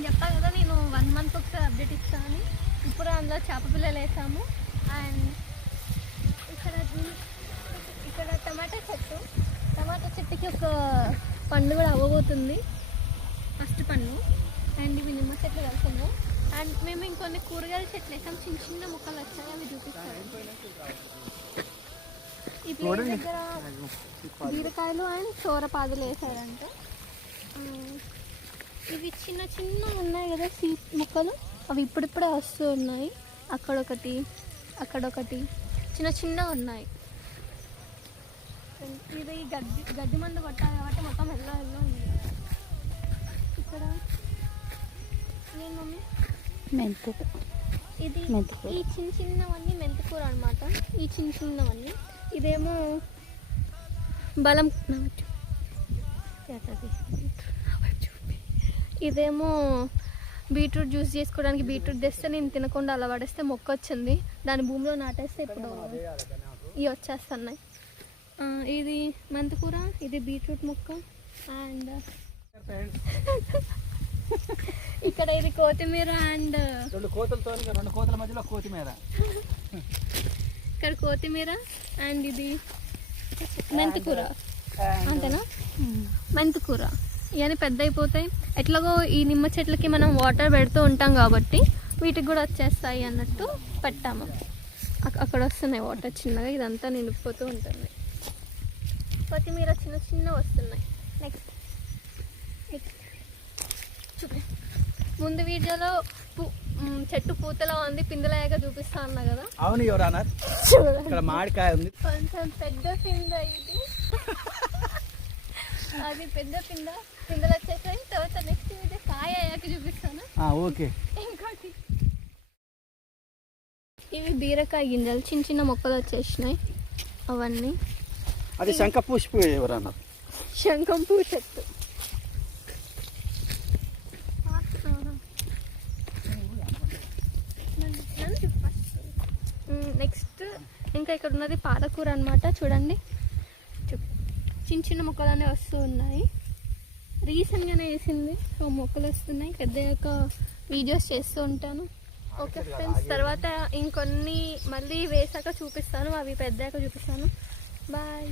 నేను చెప్పాను కదా నేను 1 month ఒకసారి అప్డేట్ ఇస్తాను. ఇప్పుడు అందులో చేప పిల్లలు వేసాము. అండ్ ఇక్కడ టమాటా చెట్టుకి ఒక పండు కూడా అవ్వబోతుంది, ఫస్ట్ పండు. అండ్ ఇవి నిమ్మ చెట్లు కలిసాము. అండ్ మేము ఇంకొన్ని కూరగాయల చెట్లు వేసాం, చిన్న చిన్న ముక్కలు వచ్చాయి, అవి చూపిస్తాము. ఈ ప్లేస్ దగ్గర బీరకాయలు అండ్ సోరపాదులు వేసారంట. ఇవి చిన్న చిన్న ఉన్నాయి కదా సీడ్ ముక్కలు, అవి ఇప్పుడిప్పుడే వస్తూ ఉన్నాయి. అక్కడొకటి చిన్న చిన్నగా ఉన్నాయి. ఇది గడ్డి మందు కొట్టాలి కాబట్టి మొత్తం ఎల్లో ఉంది. ఇక్కడ నేను మమ్మీ ఇది ఈ చిన్నవన్నీ మెంతికూర అనమాట. ఈ చిన్నవన్నీ ఇదేమో బలం, ఇదేమో బీట్రూట్ జ్యూస్ చేసుకోవడానికి బీట్రూట్ తెస్తే నేను తినకుండా అలా పడేస్తే మొక్క వచ్చింది, దాని భూమిలో నాటేస్తే ఇప్పుడు ఇవి వచ్చేస్తున్నాయి. ఇది మెంతికూర, ఇది బీట్రూట్ మొక్క. అండ్ ఇక్కడ ఇది కొత్తిమీర అండ్ రెండు కోతల మధ్యలో కొత్తిమీర, ఇక్కడ కొత్తిమీర అండ్ ఇది మెంతికూర. అంతేనా? మెంతికూర ఇవన్నీ పెద్ద అయిపోతాయి. ఎట్లాగో ఈ నిమ్మ చెట్లకి మనం వాటర్ పెడుతూ ఉంటాం కాబట్టి వీటికి కూడా వచ్చేస్తాయి అన్నట్టు పెట్టాము. అక్కడ వస్తున్నాయి వాటర్ చిన్నగా, ఇదంతా నిండిపోతూ ఉంటుంది. కొత్తిమీర చిన్న చిన్న వస్తున్నాయి. నెక్స్ట్ చూపి, ముందు వీడియోలో చెట్టు పూతలో ఉంది, పిందెలయ్యాక చూపిస్తా అన్నా కదా. అవును ఎవరన్నా, ఇక్కడ మామిడికాయ ఉంది, కొంచెం పెద్ద పింద ఇది. అది పెద్ద పిందెలు వచ్చేసాయి. తర్వాత నెక్స్ట్ వీడియో కాయ అయ్యాక చూపిస్తాను. ఓకే. ఇంకోటి ఇవి బీరకాయ గింజలు, చిన్న చిన్న మొక్కలు వచ్చేసినాయి. అవన్నీ అది శంఖపుష్ప ఎవరన్నా, శంఖం పువ్వు చెట్టు. నెక్స్ట్ ఇంకా ఇక్కడ ఉన్నది పాలకూర అనమాట. చూడండి చిన్న చిన్న మొక్కలనే వస్తూ ఉన్నాయి. రీసెంట్గానే వేసింది, సో మొక్కలు వస్తున్నాయి. పెద్దయ్యాక వీడియోస్ చేస్తూ ఉంటాను. ఓకే ఫ్రెండ్స్, తర్వాత ఇంకొన్ని మళ్ళీ వేసాక చూపిస్తాను, అవి పెద్దయ్యాక చూపిస్తాను. బాయ్.